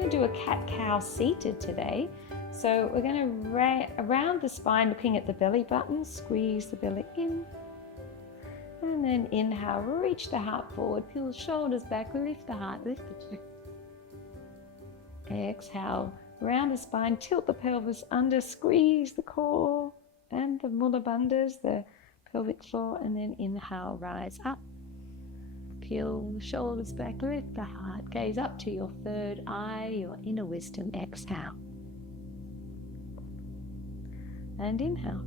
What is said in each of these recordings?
going to do a cat-cow seated today. So we're going to around the spine, looking at the belly button, squeeze the belly in. And then inhale, reach the heart forward, peel the shoulders back, lift the heart, lift the chest. Exhale, round the spine, tilt the pelvis under, squeeze the core and the mula bandhas, the pelvic floor, and then inhale, rise up. Peel the shoulders back, lift the heart, gaze up to your third eye, your inner wisdom. Exhale. And inhale.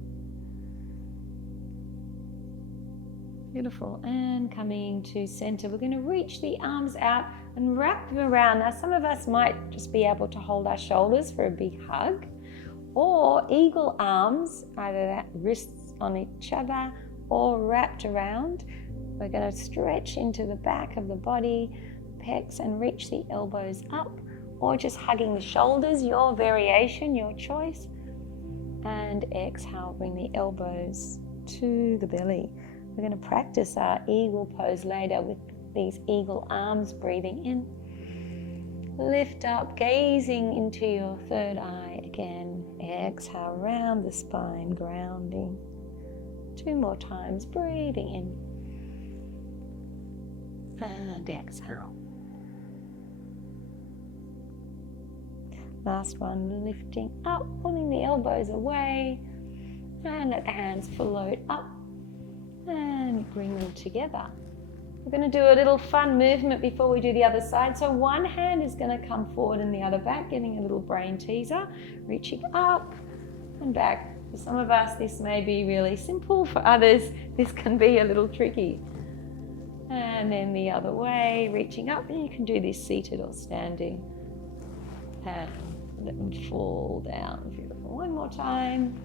Beautiful. And coming to center, we're going to reach the arms out and wrap them around. Now, some of us might just be able to hold our shoulders for a big hug, or eagle arms, either that wrists on each other or wrapped around. We're going to stretch into the back of the body, pecs, and reach the elbows up, or just hugging the shoulders, your variation, your choice. And exhale, bring the elbows to the belly. We're going to practice our eagle pose later with these eagle arms, breathing in. Lift up, gazing into your third eye again. Exhale, round the spine, grounding. 2 more times, breathing in. And exhale. Last one, lifting up, pulling the elbows away. And let the hands float up. And bring them together. We're going to do a little fun movement before we do the other side. So one hand is going to come forward and the other back, getting a little brain teaser, reaching up and back. For some of us, this may be really simple. For others, this can be a little tricky. And then the other way, reaching up, and you can do this seated or standing. And let them fall down. Beautiful. One more time.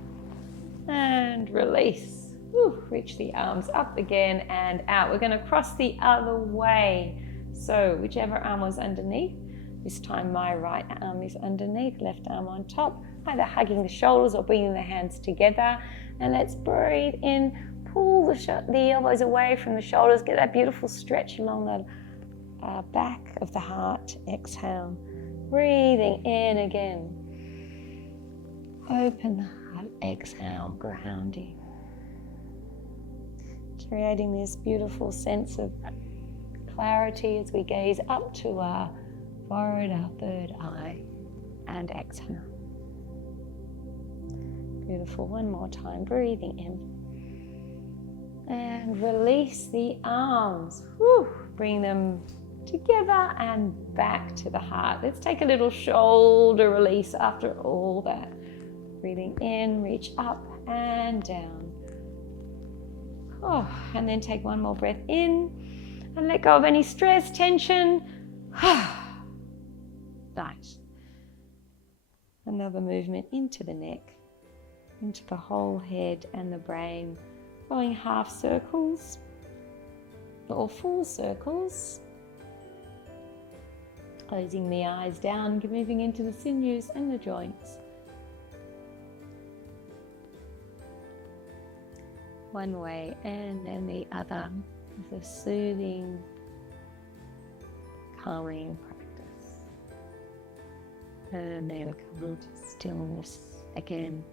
And release. Woo, reach the arms up again and out. We're going to cross the other way. So whichever arm was underneath, this time my right arm is underneath, left arm on top, either hugging the shoulders or bringing the hands together. And let's breathe in, pull the elbows away from the shoulders, get that beautiful stretch along the back of the heart. Exhale, breathing in again. Open the heart, exhale, grounding. Creating this beautiful sense of clarity as we gaze up to our forehead, our third eye, and exhale. Beautiful. One more time, breathing in. And release the arms. Whew. Bring them together and back to the heart. Let's take a little shoulder release after all that. Breathing in, reach up and down. Oh, and then take one more breath in and let go of any stress, tension. Nice. Another movement into the neck, into the whole head and the brain, going half circles or full circles. Closing the eyes down, moving into the sinews and the joints. One way and then the other with a soothing, calming practice. And then come to stillness again.